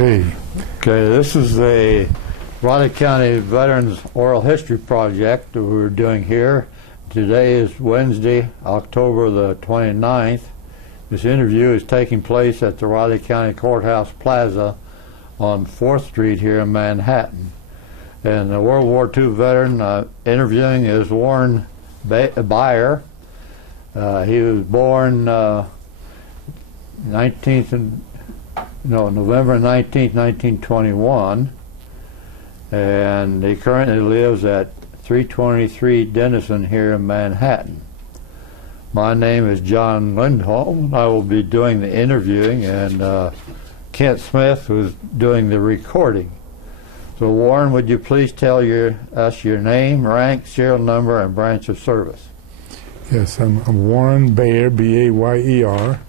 Okay. Okay, this is the Raleigh County Veterans Oral History Project that we're doing here. Today is Wednesday, October the 29th. This interview is taking place at the Raleigh County Courthouse Plaza on 4th Street here in Manhattan. And the World War II veteran interviewing is Warren Beyer. He was born November 19th, 1921, and he currently lives at 323 Denison here in Manhattan. My name is John Lindholm. I will be doing the interviewing, and Kent Smith was doing the recording. So Warren, would you please tell us your name, rank, serial number, and branch of service? Yes, I'm Warren Beyer, B-A-Y-E-R,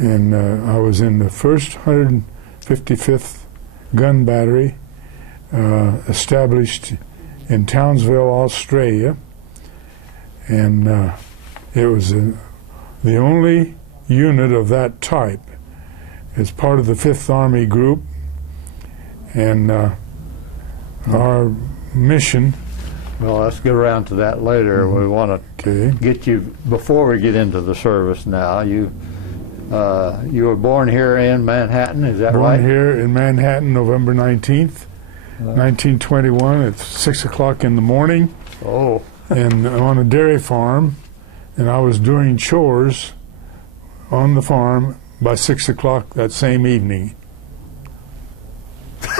and I was in the 1st 155th Gun Battery, established in Townsville, Australia, and it was the only unit of that type. It's part of the 5th Army Group, and our mission... Well, let's get around to that later. Mm-hmm. We want to get you, before we get into the service now, you were born here in Manhattan, is that right? Born here in Manhattan, November 19th, 1921 at 6 o'clock in the morning. Oh. And on a dairy farm, and I was doing chores on the farm by 6 o'clock that same evening.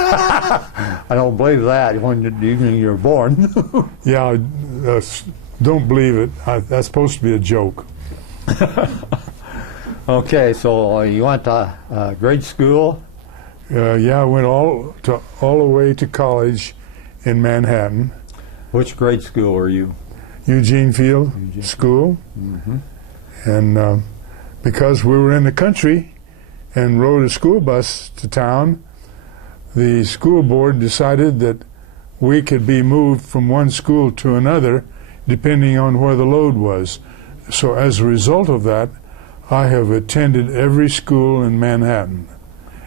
I don't believe that when the evening you were born. Yeah, don't believe it. That's supposed to be a joke. Okay, so you went to grade school? Yeah, I went all the way to college in Manhattan. Which grade school were you? Eugene Field School. Mm-hmm. And because we were in the country and rode a school bus to town, the school board decided that we could be moved from one school to another depending on where the load was. So as a result of that, I have attended every school in Manhattan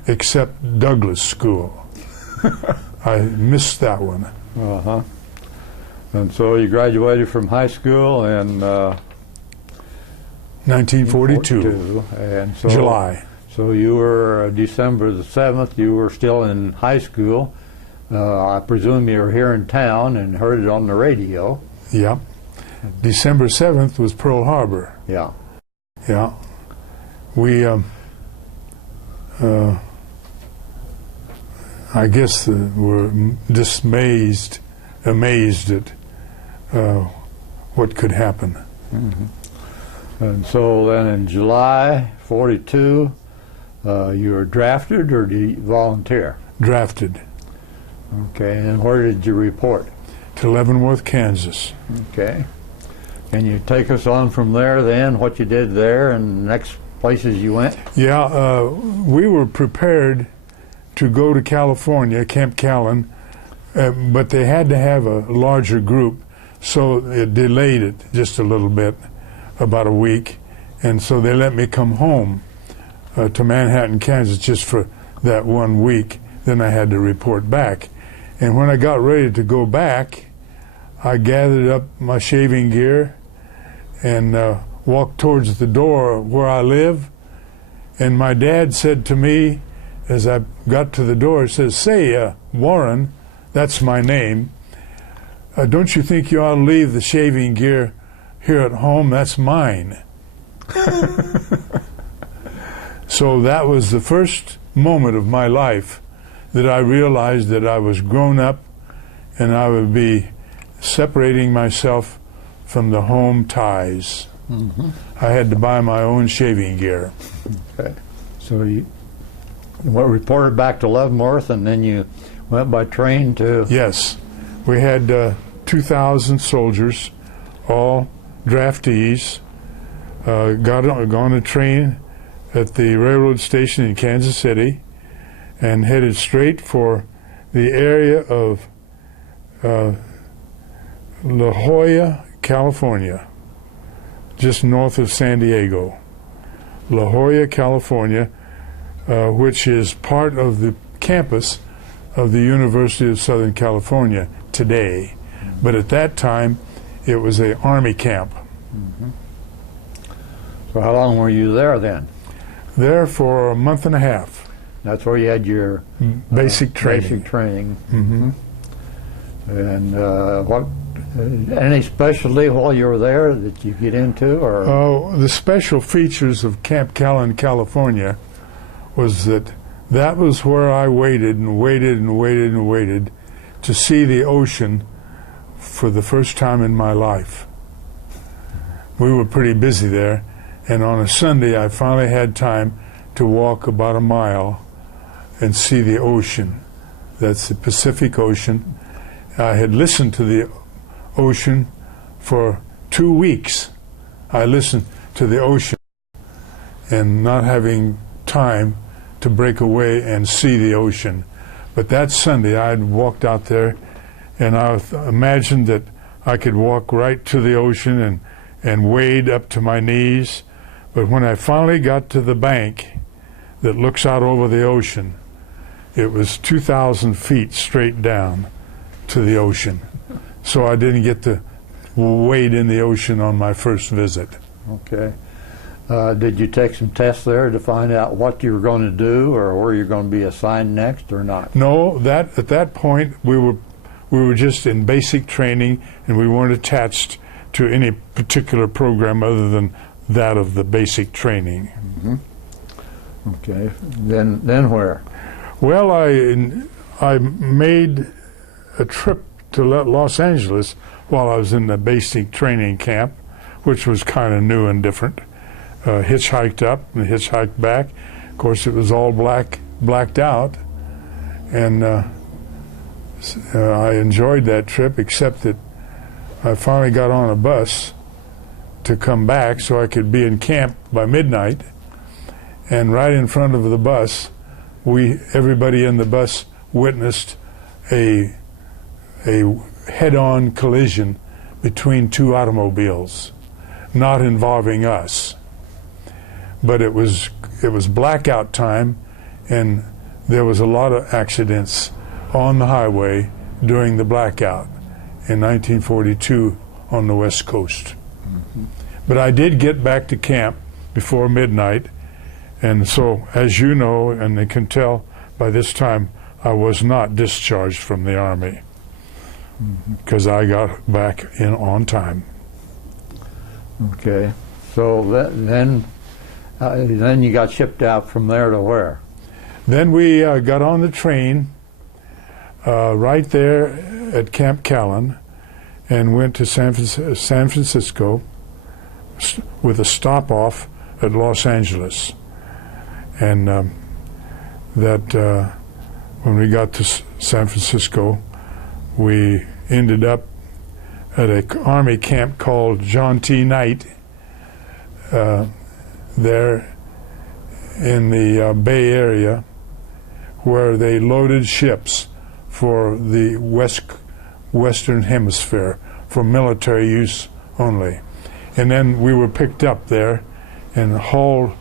except Douglas School. I missed that one. Uh-huh. And so you graduated from high school in 1942, and so, July. So you were December the 7th, you were still in high school. I presume you were here in town and heard it on the radio. Yeah. December 7th was Pearl Harbor. Yeah. Yeah. We, I guess were amazed at what could happen. Mm-hmm. And so then in July 42, you were drafted, or did you volunteer? Drafted. Okay, and where did you report? To Leavenworth, Kansas. Okay. Can you take us on from there then, what you did there and the next places you went? Yeah, we were prepared to go to California, Camp Callan, but they had to have a larger group, so it delayed it just a little bit, about a week, and so they let me come home to Manhattan, Kansas, just for that 1 week. Then I had to report back. And when I got ready to go back, I gathered up my shaving gear and walked towards the door where I live. And my dad said to me, as I got to the door, he says, "Say, Warren, that's my name, don't you think you ought to leave the shaving gear here at home? That's mine." So that was the first moment of my life that I realized that I was grown up and I would be separating myself from the home ties. Mm-hmm. I had to buy my own shaving gear. Okay. So you reported back to Leavenworth, and then you went by train to... Yes. We had 2,000 soldiers, all draftees, got on a train at the railroad station in Kansas City and headed straight for the area of La Jolla, California, just north of San Diego. La Jolla, California, which is part of the campus of the University of Southern California today. But at that time, it was an Army camp. So how long were you there then? There for a month and a half. That's where you had your basic training. Basic training. And what? Any specialty while you were there that you get into, or? Oh, the special features of Camp Callan, California, was that was where I waited and waited and waited and waited to see the ocean for the first time in my life. We were pretty busy there, and on a Sunday I finally had time to walk about a mile and see the ocean. That's the Pacific Ocean. I had listened to the ocean for 2 weeks. I listened to the ocean and not having time to break away and see the ocean. But that Sunday I had walked out there, and I imagined that I could walk right to the ocean and wade up to my knees. But when I finally got to the bank that looks out over the ocean, it was 2,000 feet straight down to the ocean. So I didn't get to wade in the ocean on my first visit. Okay. Did you take some tests there to find out what you were going to do or where you're going to be assigned next, or not? No, at that point we were just in basic training, and we weren't attached to any particular program other than that of the basic training. Okay. Then where? Well, I made a trip to Los Angeles while I was in the basic training camp, which was kind of new and different. Hitchhiked up and hitchhiked back. Of course, it was all blacked out, and I enjoyed that trip, except that I finally got on a bus to come back so I could be in camp by midnight. And right in front of the bus, everybody in the bus witnessed a head-on collision between two automobiles, not involving us. But it was blackout time, and there was a lot of accidents on the highway during the blackout in 1942 on the West Coast. But I did get back to camp before midnight, and so, as you know, and they can tell by this time, I was not discharged from the Army, because I got back in on time. Okay. So then you got shipped out from there to where? Then we got on the train right there at Camp Callan and went to San Francisco with a stop-off at Los Angeles. And when we got to San Francisco, we ended up at an Army camp called John T. Knight there in the Bay Area, where they loaded ships for the Western Hemisphere for military use only. And then we were picked up there and hauled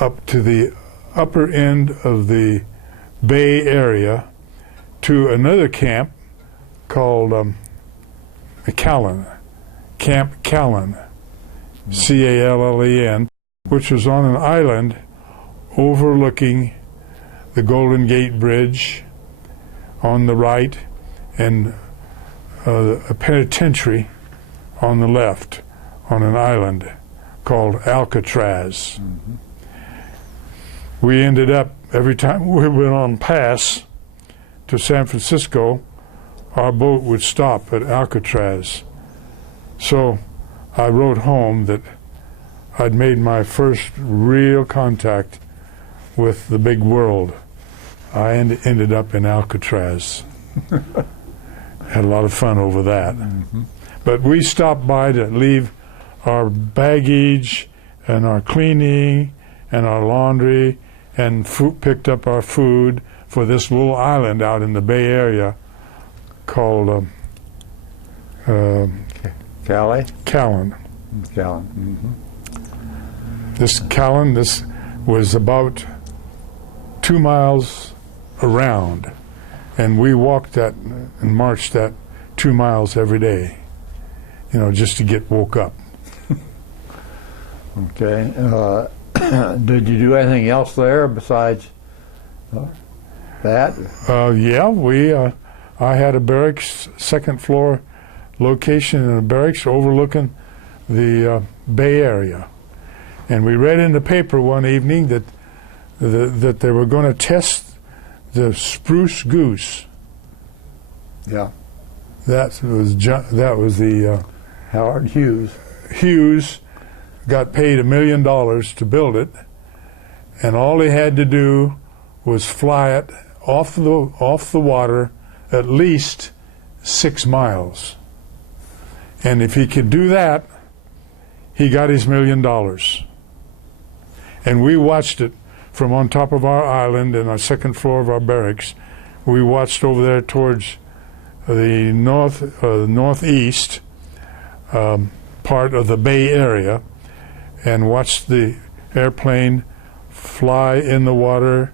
up to the upper end of the Bay Area to another camp called Callan, Camp Callan, Callen, which was on an island overlooking the Golden Gate Bridge on the right and a penitentiary on the left on an island called Alcatraz. We ended up, every time we went on pass to San Francisco, our boat would stop at Alcatraz. So I wrote home that I'd made my first real contact with the big world. I ended up in Alcatraz. Had a lot of fun over that. But we stopped by to leave our baggage and our cleaning and our laundry and picked up our food for this little island out in the Bay Area called Callan. Callan. Callan. This Callan, this was about 2 miles around, and we walked that and marched that 2 miles every day, just to get woke up. Okay. Did you do anything else there besides that? Yeah, I had a barracks, second floor location in a barracks overlooking the Bay Area. And we read in the paper one evening that they were going to test the spruce goose. Yeah. That was the Howard Hughes. Hughes got paid $1 million to build it, and all he had to do was fly it off the water at least 6 miles. And if he could do that, he got his $1 million. And we watched it from on top of our island in our second floor of our barracks. We watched over there towards the northeast part of the Bay Area, and watched the airplane fly in the water,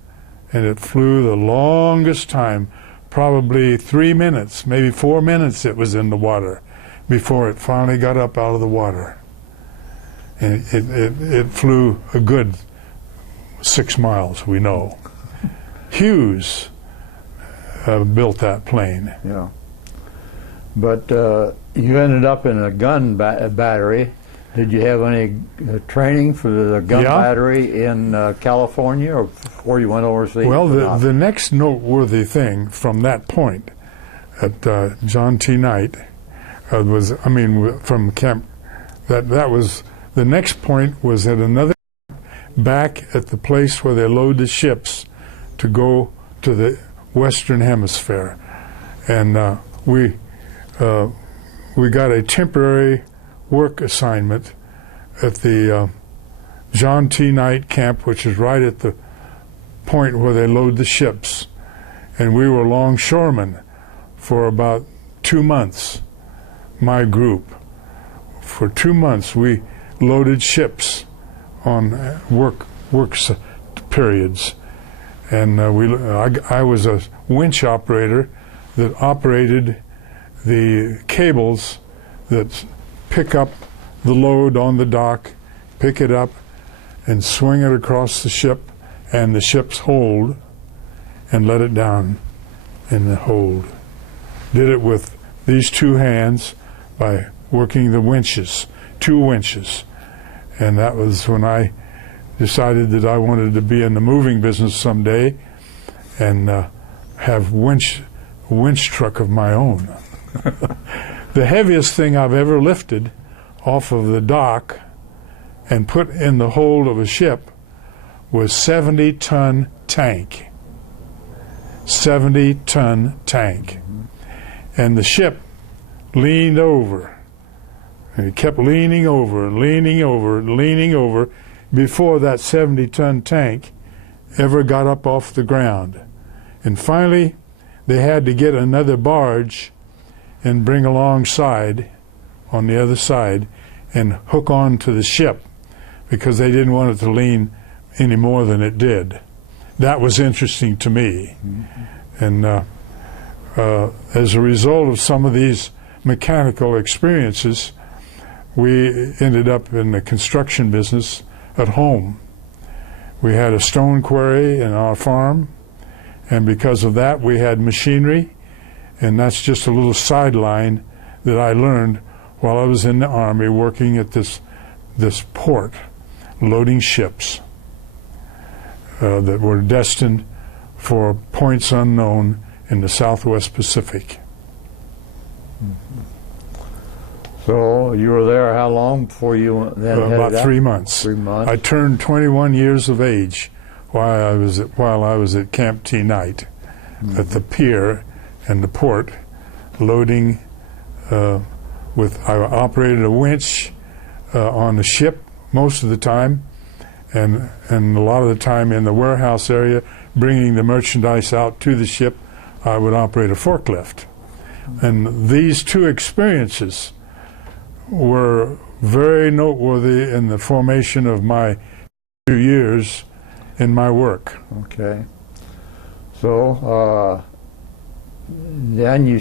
and it flew the longest time, probably 3 minutes, maybe 4 minutes it was in the water before it finally got up out of the water. And it flew a good 6 miles, we know. Hughes built that plane. Yeah. But you ended up in a gun battery. Did you have any training for the gun battery in California, or before you went overseas? Well, the next noteworthy thing from that point at John T. Knight from camp, that was the next point was at another back at the place where they load the ships to go to the Western Hemisphere, and we got a temporary work assignment at the John T. Knight camp, which is right at the point where they load the ships, and we were longshoremen for about 2 months. My group, for 2 months, we loaded ships on work periods, and I was a winch operator that operated the cables that pick up the load on the dock, pick it up, and swing it across the ship and the ship's hold, and let it down in the hold. Did it with these 2 hands by working the winches, 2 winches. And that was when I decided that I wanted to be in the moving business someday and have winch truck of my own. The heaviest thing I've ever lifted off of the dock and put in the hold of a ship was 70-ton tank. 70-ton tank. And the ship leaned over. And it kept leaning over and leaning over and leaning over before that 70-ton tank ever got up off the ground. And finally, they had to get another barge and bring alongside on the other side and hook on to the ship because they didn't want it to lean any more than it did. That was interesting to me. And as a result of some of these mechanical experiences, we ended up in the construction business at home. We had a stone quarry in our farm, and because of that we had machinery, and that's just a little sideline that I learned while I was in the Army working at this port, loading ships that were destined for points unknown in the Southwest Pacific. So you were there how long before you then headed about out? 3 months. 3 months. I turned 21 years of age while I was at Camp T. Knight, at the pier and the port, loading. I operated a winch on the ship most of the time, and a lot of the time in the warehouse area, bringing the merchandise out to the ship, I would operate a forklift. And these 2 experiences were very noteworthy in the formation of my 2 years in my work. Okay. So then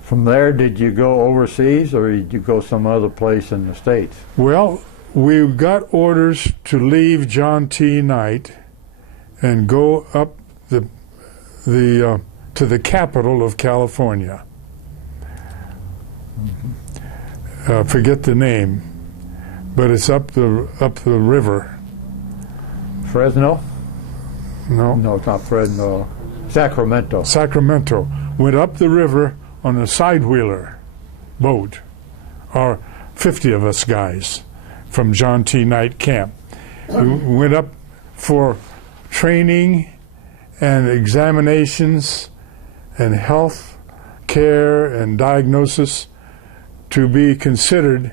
from there, did you go overseas, or did you go some other place in the States? Well, we got orders to leave John T. Knight and go up to the capital of California. Forget the name, but it's up the river. Fresno? No, it's not Fresno. Sacramento. Sacramento. Went up the river on a side-wheeler boat, or 50 of us guys from John T. Knight Camp. We went up for training and examinations and health care and diagnosis to be considered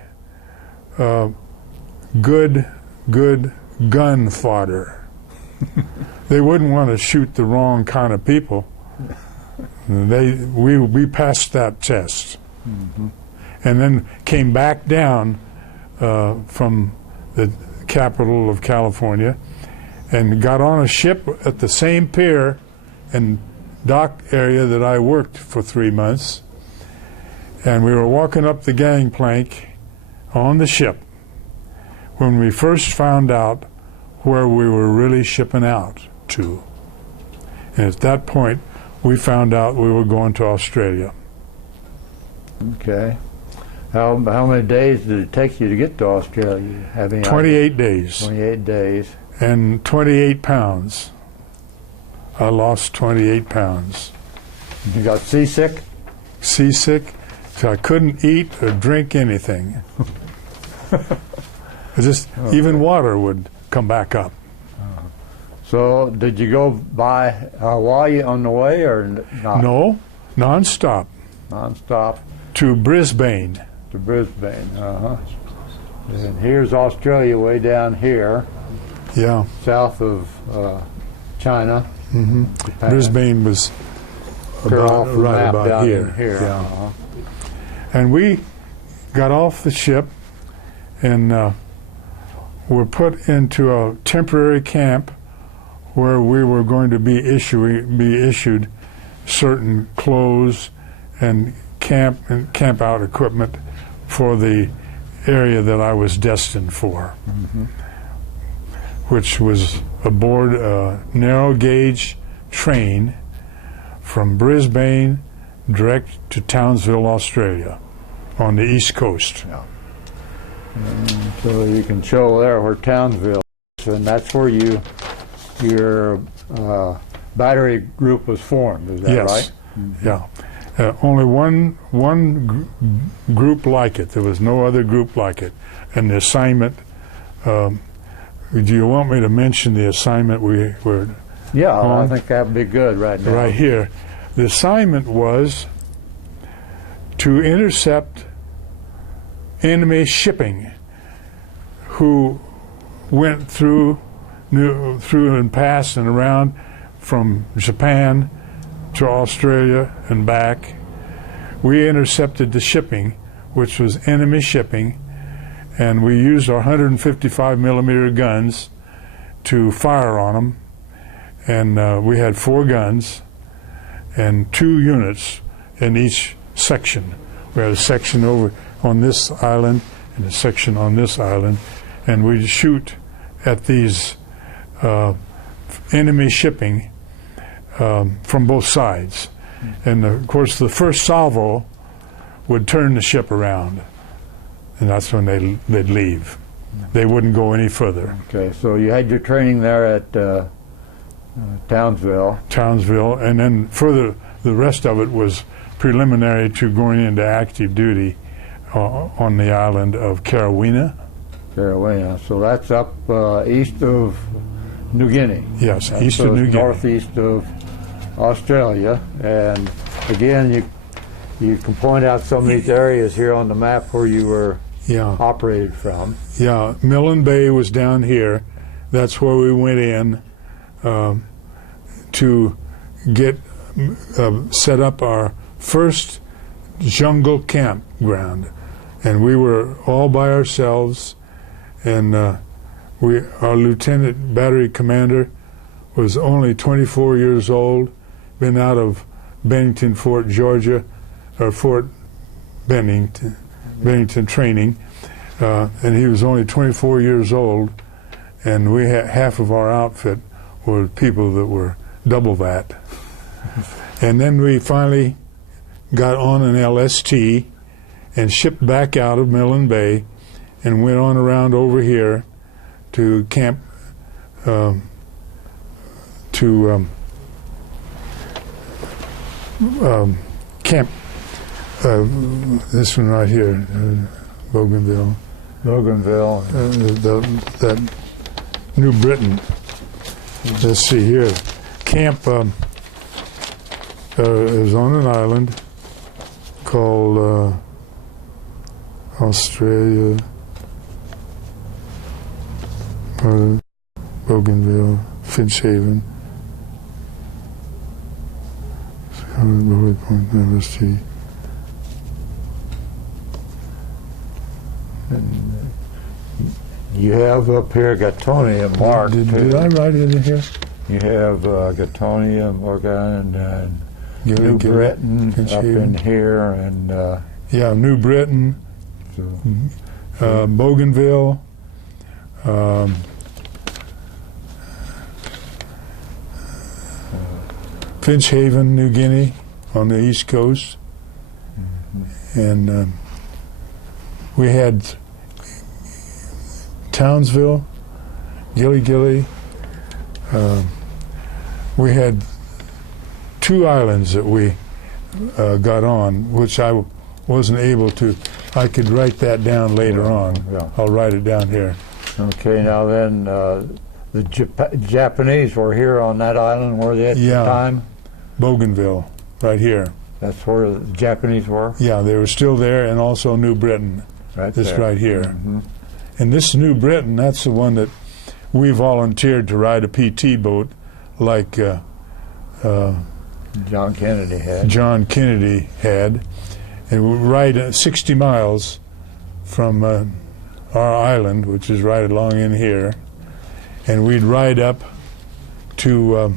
good gun fodder. They wouldn't want to shoot the wrong kind of people. We passed that test. Mm-hmm. And then came back down from the capital of California and got on a ship at the same pier and dock area that I worked for 3 months. And we were walking up the gangplank on the ship when we first found out where we were really shipping out to. And at that point, we found out we were going to Australia. Okay. How many days did it take you to get to Australia? 28 days. 28 days. And 28 pounds. I lost 28 pounds. You got seasick? Seasick, so I couldn't eat or drink anything. Even water would come back up. So did you go by Hawaii on the way or not? No, non-stop. Non-stop. To Brisbane. To Brisbane, And here's Australia way down here. Yeah. South of China. Mm-hmm. Brisbane was right about here. Yeah. And we got off the ship and were put into a temporary camp where we were going to be issued certain clothes and camp out equipment for the area that I was destined for, which was aboard a narrow gauge train from Brisbane direct to Townsville, Australia, on the east coast. Yeah. So you can show there where Townsville is, and that's where your battery group was formed. Is that right? Mm-hmm. Yeah. Only one group like it. There was no other group like it. And the assignment. Do you want me to mention the assignment we were? Yeah, on? I think that'd be good right now. Right here. The assignment was to intercept enemy shipping who went through and passed and around from Japan to Australia and back. We intercepted the shipping, which was enemy shipping, and we used our 155 millimeter guns to fire on them. And we had 4 guns and 2 units in each section. We had a section over on this island and a section on this island, and we'd shoot at these enemy shipping from both sides. And of course the first salvo would turn the ship around, and that's when they'd leave. They wouldn't go any further. Okay, so you had your training there at Townsville, and then further, the rest of it was preliminary to going into active duty on the island of Carolina. So that's up east of New Guinea. Yes, east of New Guinea. Northeast of Australia. And again, you can point out some of these areas here on the map where you were operated from. Yeah, Millen Bay was down here. That's where we went in to get set up our first jungle campground. And we were all by ourselves, and our lieutenant battery commander was only 24 years old, been out of Bennington Fort, Georgia, or Fort Bennington training, and he was only 24 years old, and we had half of our outfit were people that were double that. And then we finally got on an LST and shipped back out of Millen Bay and went on around over here to camp camp this one right here, Bougainville. That New Britain. Let's see here. Camp is on an island called Australia, Bougainville, Finch Haven. MST. You have up here Gatonia marked. Did I write it in here? You have Gatonia, Morgan, and New Britain up in here, and yeah, New Britain, Bougainville, Finch Haven, New Guinea, on the east coast, and we had Townsville, Gilly. We had 2 islands that we got on, which I wasn't able to. I could write that down later on. Yeah. I'll write it down here. Okay, now then, the Japanese were here on that island, were they at the time? Bougainville, right here. That's where the Japanese were? Yeah, they were still there, and also New Britain. Right this there. right here. And this New Britain, that's the one that we volunteered to ride a PT boat like John Kennedy had. And we ride 60 miles from our island, which is right along in here, and we'd ride up to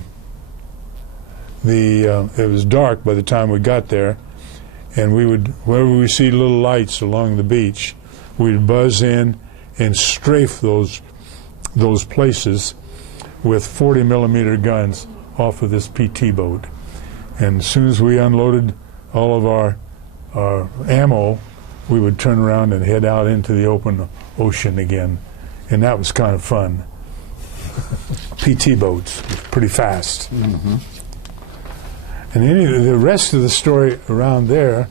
it was dark by the time we got there, and we would, wherever we see little lights along the beach, we'd buzz in and strafe those places with 40mm guns off of this PT boat. And as soon as we unloaded all of our ammo, we would turn around and head out into the open ocean again. And that was kind of fun. PT boats, pretty fast. And the rest of the story around there,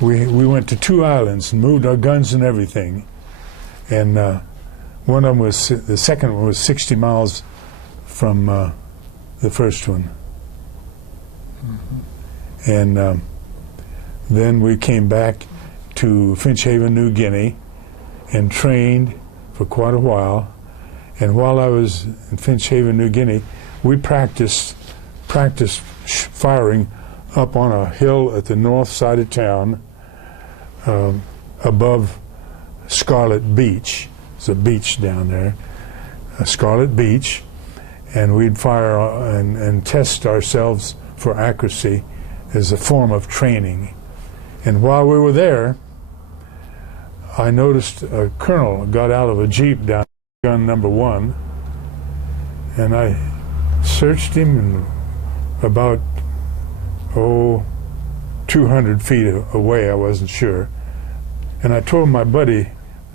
we went to 2 islands and moved our guns and everything. And one of them was, the second one was 60 miles from the first one. And then we came back to Finch Haven, New Guinea, and trained for quite a while. And while I was in Finch Haven, New Guinea, we practiced firing up on a hill at the north side of town, above Scarlet Beach. There's a beach down there, Scarlet Beach, and we'd fire and test ourselves for accuracy as a form of training. And while we were there, I noticed a colonel got out of a Jeep down gun number 1, and I searched him, and about 200 feet away, I wasn't sure, and I told my buddy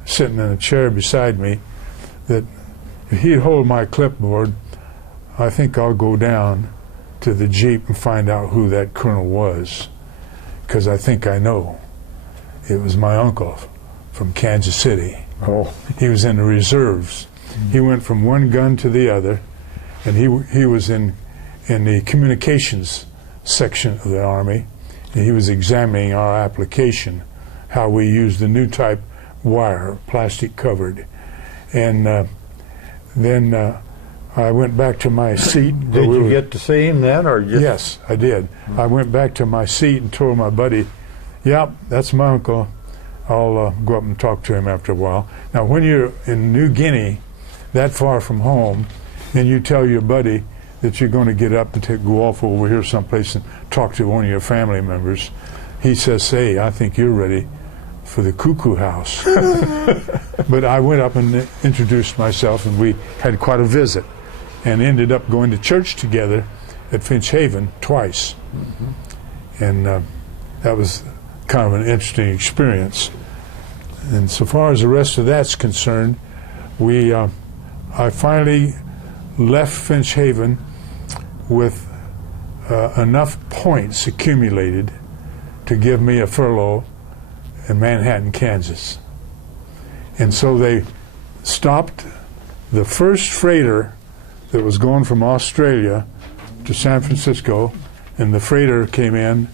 sitting in a chair beside me that if he'd hold my clipboard, I think I'll go down to the Jeep and find out who that colonel was, because I think I know. It was my uncle from Kansas City. He was in the reserves. He went from one gun to the other, and he was in the communications section of the Army, and he was examining our application, how we used the new type wire, plastic covered. And then I went back to my seat. Did you get to see him then, or just? Yes, I did. I went back to my seat and told my buddy, "Yep, that's my uncle. I'll go up and talk to him after a while." Now, when you're in New Guinea, that far from home, and you tell your buddy that you're going to get up and go off over here someplace and talk to one of your family members, he says, "Hey, I think you're ready for the cuckoo house." But I went up and introduced myself, and we had quite a visit, and ended up going to church together at Finch Haven twice. And that was kind of an interesting experience. And so far as the rest of that's concerned, I finally left Finch Haven with enough points accumulated to give me a furlough in Manhattan, Kansas. And so they stopped the first freighter that was going from Australia to San Francisco, and the freighter came in,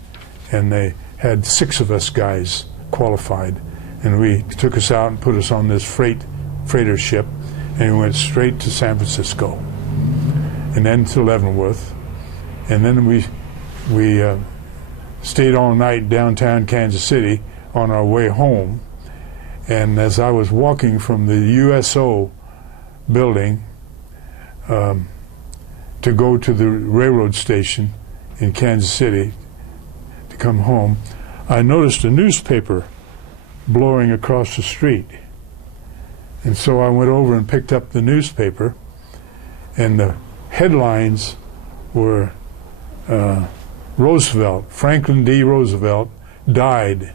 and they had 6 of us guys qualified, and we took us out and put us on this freighter ship, and we went straight to San Francisco, and then to Leavenworth, and then we stayed all night downtown Kansas City on our way home. And as I was walking from the USO building to go to the railroad station in Kansas City to come home, I noticed a newspaper blowing across the street. And so I went over and picked up the newspaper, and the headlines were Roosevelt, Franklin D. Roosevelt, died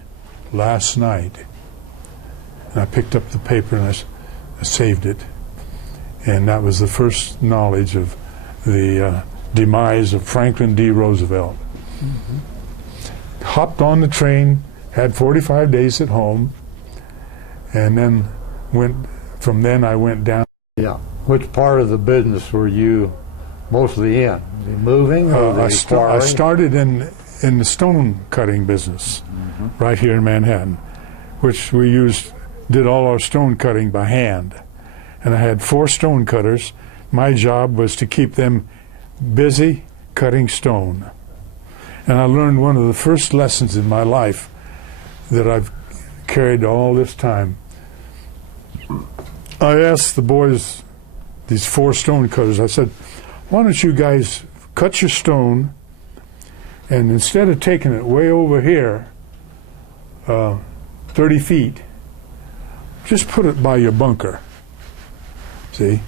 last night. And I picked up the paper and I saved it. And that was the first knowledge of the demise of Franklin D. Roosevelt. Hopped on the train, had 45 days at home, and then from then I went down. Yeah. Which part of the business were you mostly in? The moving or the I started in the stone cutting business right here in Manhattan, which we did all our stone cutting by hand. And I had 4 stone cutters. My job was to keep them busy cutting stone. And I learned one of the first lessons in my life that I've carried all this time. I asked the boys, these 4 stone cutters, I said, "Why don't you guys cut your stone, and instead of taking it way over here, 30 feet, just put it by your bunker." See?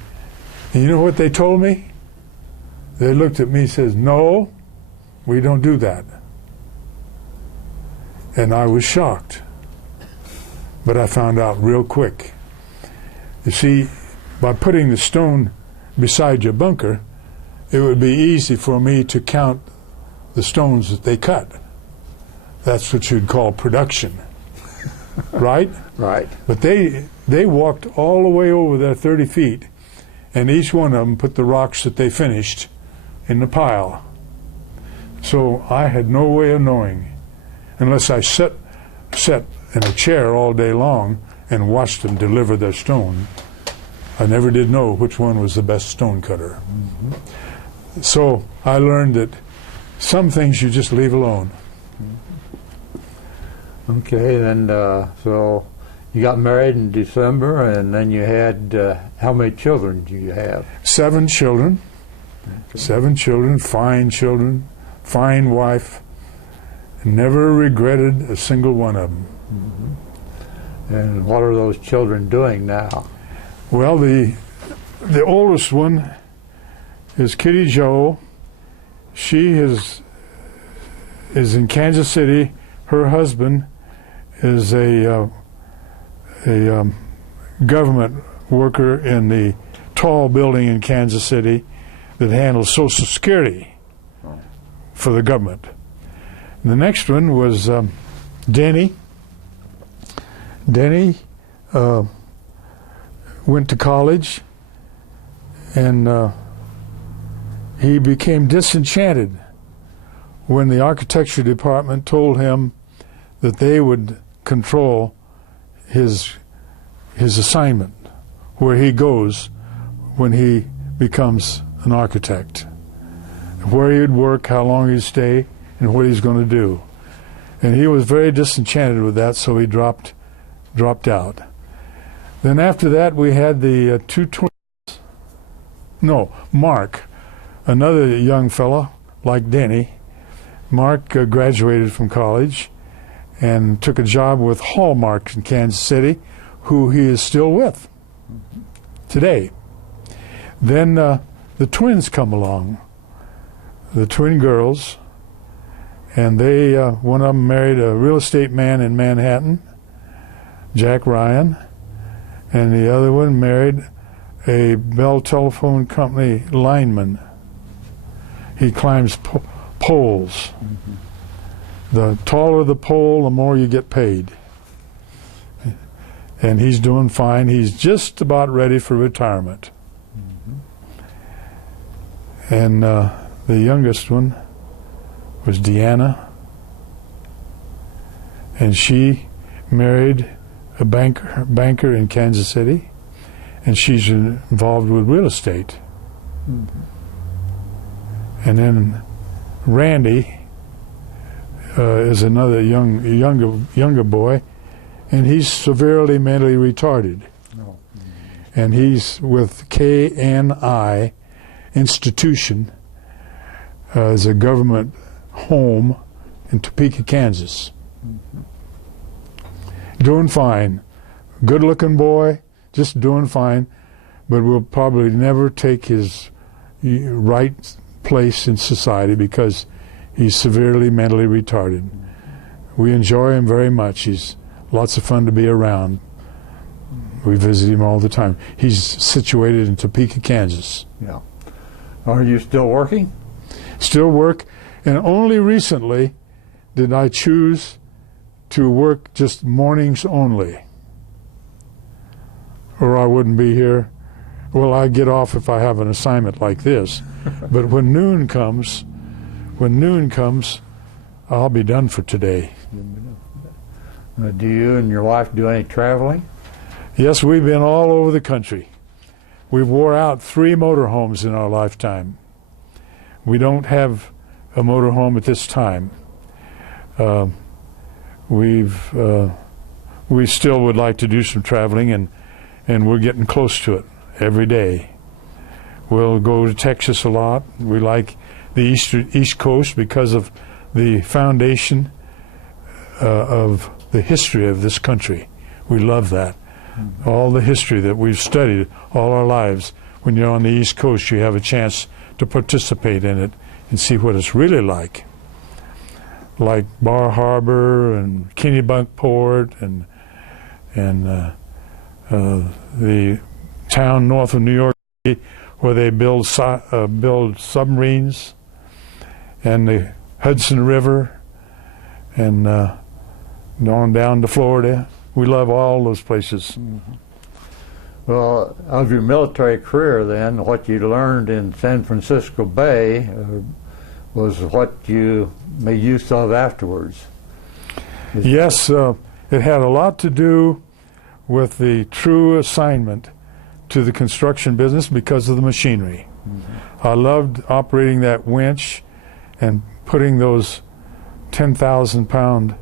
And you know what they told me? They looked at me and says, "No, we don't do that." And I was shocked. But I found out real quick. You see, by putting the stone beside your bunker, it would be easy for me to count the stones that they cut. That's what you'd call production. Right? Right. But they walked all the way over there 30 feet, and each one of them put the rocks that they finished in the pile. So I had no way of knowing, unless I sat in a chair all day long and watched them deliver their stone. I never did know which one was the best stone cutter. So I learned that some things you just leave alone. Okay, then so you got married in December, and then you had, how many children do you have? 7 children. Okay. 7 children, fine wife. Never regretted a single one of them. And what are those children doing now? Well, the oldest one is Kitty Jo. She is in Kansas City. Her husband is a government worker in the tall building in Kansas City that handles Social Security for the government. And the next one was Denny. Denny went to college, and he became disenchanted when the architecture department told him that they would control his assignment, where he goes when he becomes an architect, where he'd work, how long he'd stay, and what he's going to do. And he was very disenchanted with that, so he dropped out. Then after that, we had the 2 twins, No, Mark, another young fellow like Denny. Mark graduated from college and took a job with Hallmark in Kansas City, who he is still with today. Then the twins come along, the twin girls, and they, one of them married a real estate man in Manhattan, Jack Ryan, and the other one married a Bell Telephone Company lineman. He climbs poles. The taller the pole, the more you get paid. And he's doing fine. He's just about ready for retirement. And the youngest one was Deanna, and she married a banker in Kansas City, and she's involved with real estate. And then Randy is another younger boy, and he's severely mentally retarded. And he's with KNI Institution as a government home in Topeka, Kansas. Doing fine. Good-looking boy, just doing fine, but will probably never take his right place in society because he's severely mentally retarded. We enjoy him very much. He's lots of fun to be around. We visit him all the time. He's situated in Topeka, Kansas. Yeah. Are you still working? Still work, and only recently did I choose to work just mornings only, or I wouldn't be here. Well, I get off if I have an assignment like this, but when noon comes, I'll be done for today. Do you and your wife do any traveling? Yes, we've been all over the country. We've wore out 3 motorhomes in our lifetime. We don't have a motorhome at this time. We still would like to do some traveling, and we're getting close to it every day. We'll go to Texas a lot. We like the East Coast because of the foundation of the history of this country. We love that. All the history that we've studied all our lives. When you're on the East Coast, you have a chance to participate in it and see what it's really like Bar Harbor and Kennebunkport and the town north of New York City where they build submarines, and the Hudson River, and on down to Florida. We love all those places. Well, of your military career then, what you learned in San Francisco Bay was what you made use of afterwards. Yes, it had a lot to do with the true assignment to the construction business because of the machinery. I loved operating that winch and putting those 10,000-pound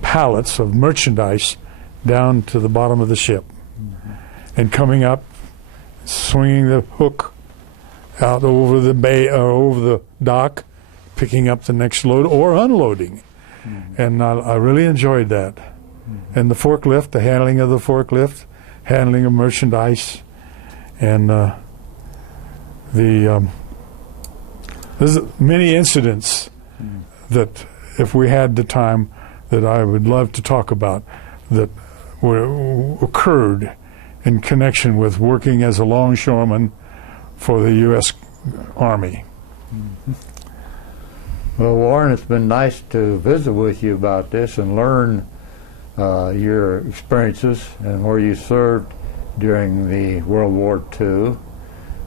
pallets of merchandise down to the bottom of the ship, and coming up, swinging the hook out over the bay or over the dock, picking up the next load or unloading. And I really enjoyed that. And the forklift, the handling of the forklift, handling of merchandise, and there's many incidents that, if we had the time, that I would love to talk about that occurred in connection with working as a longshoreman for the U.S. Army. Well, Warren, it's been nice to visit with you about this and learn your experiences and where you served during the World War II.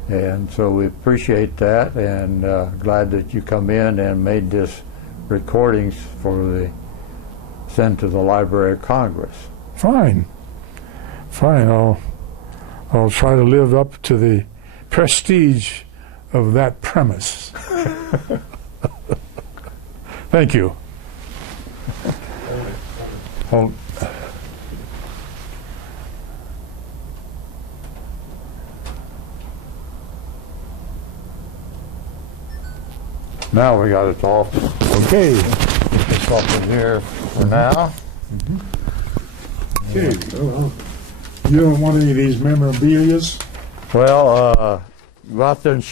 And so we appreciate that, and glad that you come in and made this recordings for the send to the Library of Congress. Fine. I'll try to live up to the prestige of that premise. Thank you. Now we got it all. Okay. Put this up in here for now. Okay. You don't want any of these memorabilias? Well, go out there and